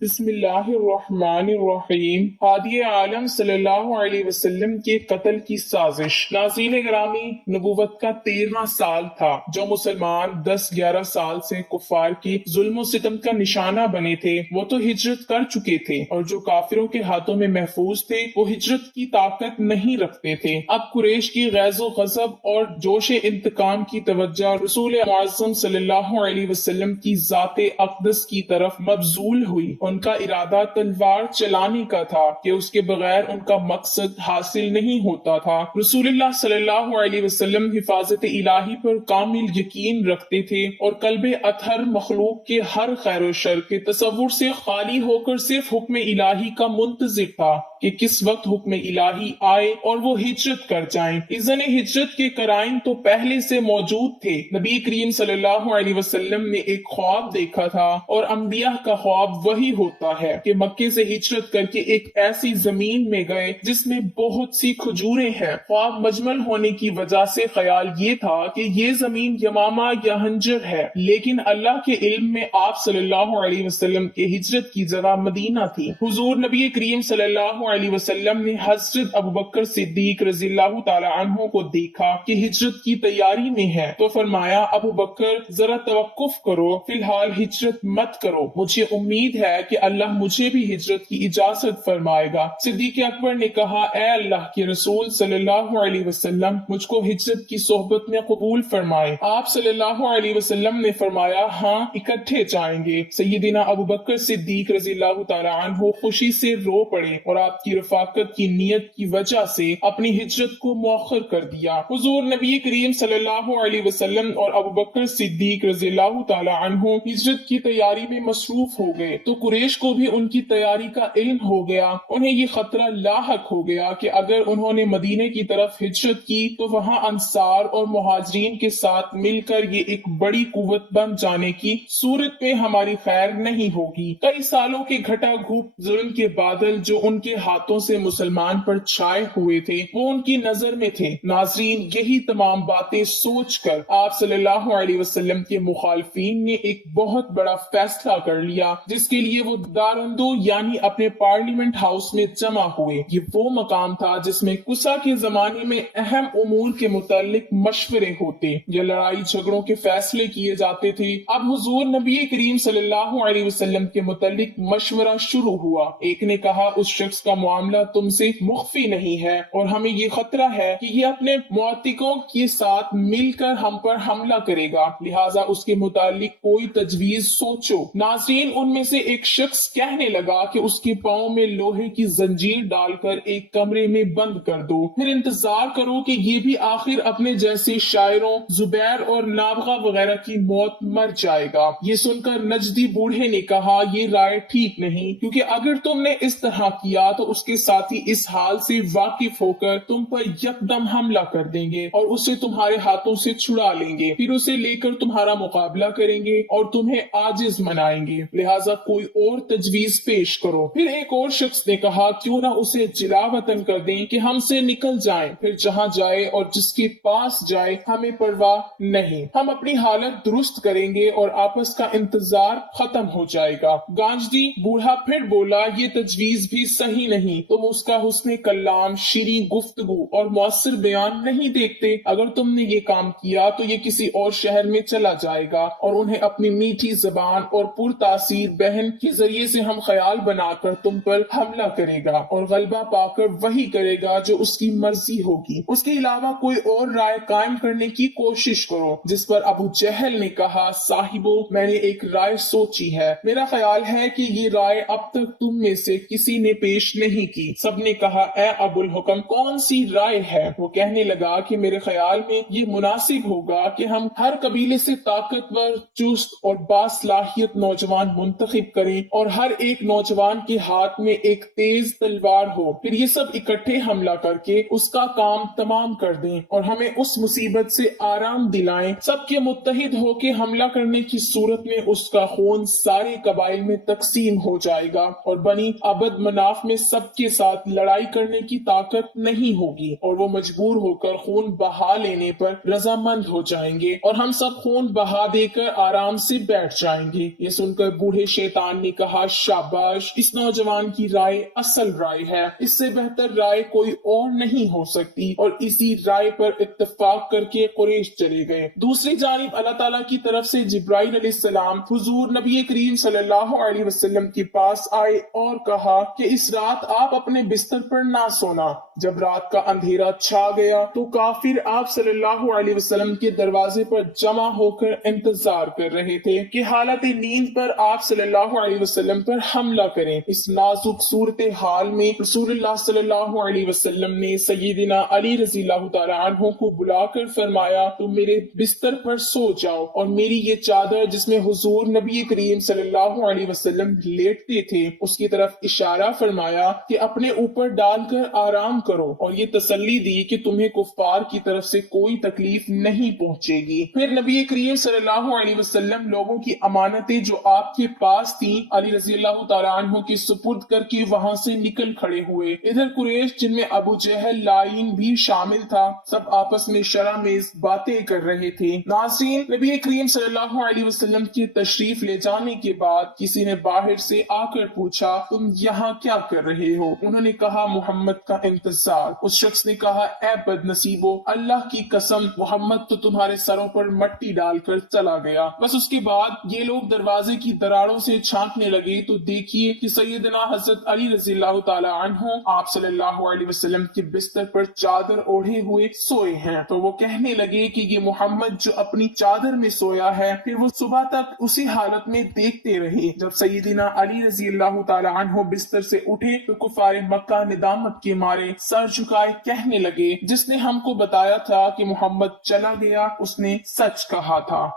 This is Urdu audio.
بسم اللہ الرحمن الرحیم۔ ہادی عالم صلی اللہ علیہ وسلم کے قتل کی سازش۔ ناظرین گرامی، نبوت کا 13واں سال تھا جو مسلمان 10-11 سال سے کفار کی ظلم و ستم کا نشانہ بنے تھے وہ تو ہجرت کر چکے تھے، اور جو کافروں کے ہاتھوں میں محفوظ تھے وہ ہجرت کی طاقت نہیں رکھتے تھے۔ اب قریش کی غیظ و غضب اور جوش انتقام کی توجہ رسول معظم صلی اللہ علیہ وسلم کی ذات اقدس کی طرف مبذول ہوئی۔ ان کا ارادہ تلوار چلانے کا تھا کہ اس کے بغیر ان کا مقصد حاصل نہیں ہوتا تھا۔ رسول اللہ صلی اللہ علیہ وسلم حفاظت الہی پر کامل یقین رکھتے تھے، اور قلب اطہر مخلوق کے ہر خیر و شر کے تصور سے خالی ہو کر صرف حکم الہی کا منتظر تھا کہ کس وقت حکم الہی آئے اور وہ ہجرت کر جائیں۔ اذن ہجرت کے قرائن تو پہلے سے موجود تھے۔ نبی کریم صلی اللہ علیہ وسلم نے ایک خواب دیکھا تھا، اور انبیاء کا خواب وہی ہوتا ہے کہ مکے سے ہجرت کر کے ایک ایسی زمین میں گئے جس میں بہت سی کھجوریں ہیں۔ خواب مجمل ہونے کی وجہ سے خیال یہ تھا کہ یہ زمین یمامہ یا ہنجر ہے، لیکن اللہ کے علم میں آپ صلی اللہ علیہ وسلم کے ہجرت کی جگہ مدینہ تھی۔ حضور نبی کریم صلی اللہ علیہ وسلم نے حضرت ابوبکر صدیق رضی اللہ تعالی عنہ کو دیکھا کہ ہجرت کی تیاری میں ہے، تو فرمایا ابوبکر ذرا توقف کرو، فی الحال ہجرت مت کرو، مجھے امید ہے کہ اللہ مجھے بھی ہجرت کی اجازت فرمائے گا۔ صدیق اکبر نے کہا، اے اللہ کے رسول صلی اللہ علیہ وسلم، مجھ کو ہجرت کی صحبت میں قبول فرمائے۔ آپ صلی اللہ علیہ وسلم نے فرمایا، ہاں اکٹھے جائیں گے۔ سیدنا ابوبکر صدیق رضی اللہ تعالی عنہ خوشی سے رو پڑے اور آپ کی رفاقت کی نیت کی وجہ سے اپنی ہجرت کو مؤخر کر دیا۔ حضور نبی کریم صلی اللہ علیہ وسلم اور ابوبکر صدیق رضی اللہ تعالی عنہ ہجرت کی تیاری میں مصروف ہو گئے تو قریش کو بھی ان کی تیاری کا علم ہو گیا۔ انہیں یہ خطرہ لاحق ہو گیا کہ اگر انہوں نے مدینے کی طرف ہجرت کی تو وہاں انصار اور مہاجرین کے ساتھ مل کر یہ ایک بڑی قوت بن جانے کی صورت میں ہماری خیر نہیں ہوگی۔ کئی سالوں کے گھٹا گھوپ ظلم کے بادل جو ان کے ہاتھوں سے مسلمان پر چھائے ہوئے تھے وہ ان کی نظر میں تھے۔ ناظرین، یہی تمام باتیں سوچ کر آپ صلی اللہ علیہ وسلم کے مخالفین نے ایک بہت بڑا فیصلہ کر لیا، جس کے لیے وہ دارندو یعنی اپنے پارلیمنٹ ہاؤس میں جمع ہوئے۔ یہ وہ مقام تھا جس میں قصہ کے زمانے میں اہم امور کے متعلق مشورے ہوتے یا لڑائی جھگڑوں کے فیصلے کیے جاتے تھے۔ اب حضور نبی کریم صلی اللہ علیہ وسلم کے متعلق مشورہ شروع ہوا۔ ایک نے کہا، اس شخص کا معاملہ تم سے مخفی نہیں ہے اور ہمیں یہ خطرہ ہے کہ یہ اپنے معتقوں کے ساتھ مل کر ہم پر حملہ کرے گا، لہٰذا اس کے متعلق کوئی تجویز سوچو۔ ناظرین، ان میں سے ایک شخص کہنے لگا کہ اس کے پاؤں میں لوہے کی زنجیر ڈال کر ایک کمرے میں بند کر دو، پھر انتظار کرو کہ یہ بھی آخر اپنے جیسے شاعروں زبیر اور نابغہ وغیرہ کی موت مر جائے گا۔ یہ سن کر نجدی بوڑھے نے کہا، یہ رائے ٹھیک نہیں، کیونکہ اگر تم نے اس طرح کیا تو اس کے ساتھی اس حال سے واقف ہو کر تم پر یکدم حملہ کر دیں گے اور اسے تمہارے ہاتھوں سے چھڑا لیں گے، پھر اسے لے کر تمہارا مقابلہ کریں گے اور تمہیں عاجز منائیں گے، لہٰذا کوئی اور تجویز پیش کرو۔ پھر ایک اور شخص نے کہا، کیوں نہ اسے جلا وطن کر دیں کہ ہم سے نکل جائیں، پھر جہاں جائے اور جس کے پاس جائے ہمیں پرواہ نہیں، ہم اپنی حالت درست کریں گے اور آپس کا انتظار ختم ہو جائے گا۔ گانجدی بوڑھا پھر بولا، یہ تجویز بھی صحیح نہیں، تم اس کا حسن کلام، شیریں گفتگو اور مؤثر بیان نہیں دیکھتے، اگر تم نے یہ کام کیا تو یہ کسی اور شہر میں چلا جائے گا اور انہیں اپنی میٹھی زبان اور پر تاثیر بہن کے ذریعے سے ہم خیال بنا کر تم پر حملہ کرے گا اور غلبہ پا کر وہی کرے گا جو اس کی مرضی ہوگی۔ اس کے علاوہ کوئی اور رائے قائم کرنے کی کوشش کرو۔ جس پر ابو جہل نے کہا، صاحبو، میں نے ایک رائے سوچی ہے، میرا خیال ہے کہ یہ رائے اب تک تم میں سے کسی نے پیش نہیں کی۔ سب نے کہا، اے ابو الحکم، کون سی رائے ہے؟ وہ کہنے لگا کہ میرے خیال میں یہ مناسب ہوگا کہ ہم ہر قبیلے سے طاقتور، چست اور باصلاحیت نوجوان منتخب کریں اور ہر ایک نوجوان کے ہاتھ میں ایک تیز تلوار ہو، پھر یہ سب اکٹھے حملہ کر کے اس کا کام تمام کر دیں اور ہمیں اس مصیبت سے آرام دلائیں۔ سب کے متحد ہو کے حملہ کرنے کی صورت میں اس کا خون سارے قبائل میں تقسیم ہو جائے گا اور بنی عبد مناف میں سب کے ساتھ لڑائی کرنے کی طاقت نہیں ہوگی اور وہ مجبور ہو کر خون بہا لینے پر رضامند ہو جائیں گے اور ہم سب خون بہا دے کر آرام سے بیٹھ جائیں گے۔ یہ سن کر بوڑھے شیطان نے کہا شاباش، اس نوجوان کی رائے اصل رائے ہے، اس سے بہتر رائے کوئی اور نہیں ہو سکتی، اور اسی رائے پر اتفاق کر کے قریش چلے گئے۔ دوسری جانب اللہ تعالیٰ کی طرف سے جبرائیل علیہ السلام حضور نبی کریم صلی اللہ علیہ وسلم کے پاس آئے اور کہا کہ اس رات آپ اپنے بستر پر نہ سونا۔ جب رات کا اندھیرا چھا گیا تو کافر آپ صلی اللہ علیہ وسلم کے دروازے پر جمع ہو کر انتظار کر رہے تھے کہ حالت نیند پر آپ صلی اللہ علیہ وسلم پر حملہ کریں۔ اس نازک صورتحال میں رسول اللہ صلی اللہ علیہ وسلم نے سیدنا علی رضی اللہ تعالی عنہ کو بلا کر فرمایا تم میرے بستر پر سو جاؤ، اور میری یہ چادر جس میں حضور نبی کریم صلی اللہ علیہ وسلم لیٹتے تھے اس کی طرف اشارہ فرمایا کہ اپنے اوپر ڈال کر آرام کرو، اور یہ تسلی دی کہ تمہیں کفار کی طرف سے کوئی تکلیف نہیں پہنچے گی۔ پھر نبی کریم صلی اللہ علیہ وسلم لوگوں کی امانتیں جو آپ کے پاس تھیں علی رضی اللہ تعالی عنہ کی سپرد کر کے وہاں سے نکل کھڑے ہوئے۔ ادھر قریش جن میں ابو جہل لائن بھی شامل تھا سب آپس میں شرمیز باتیں کر رہے تھے۔ ناظرین، نبی کریم صلی اللہ علیہ وسلم کی تشریف لے جانے کے بعد کسی نے باہر سے آ کر پوچھا تم یہاں کیا کر رہے ہو؟ انہوں نے کہا محمد کا انتظار۔ اس شخص نے کہا اے بد نصیبو، اللہ کی قسم محمد تو تمہارے سروں پر مٹی ڈال کر چلا گیا۔ بس اس کے بعد یہ لوگ دروازے کی دراڑوں سے چھانکنے لگے تو دیکھیے کہ سیدنا حضرت علی رضی اللہ تعالی عنہ آپ صلی اللہ علیہ وسلم کے بستر پر چادر اوڑھے ہوئے سوئے ہیں۔ تو وہ کہنے لگے کہ یہ محمد جو اپنی چادر میں سویا ہے۔ پھر وہ صبح تک اسی حالت میں دیکھتے رہے۔ جب سیدنا علی رضی اللہ تعالی عنہ بستر سے اٹھے تو کفار مکہ ندامت کے مارے سر جھکائے کہنے لگے جس نے ہم کو بتایا تھا کہ محمد چلا گیا اس نے سچ کہا تھا۔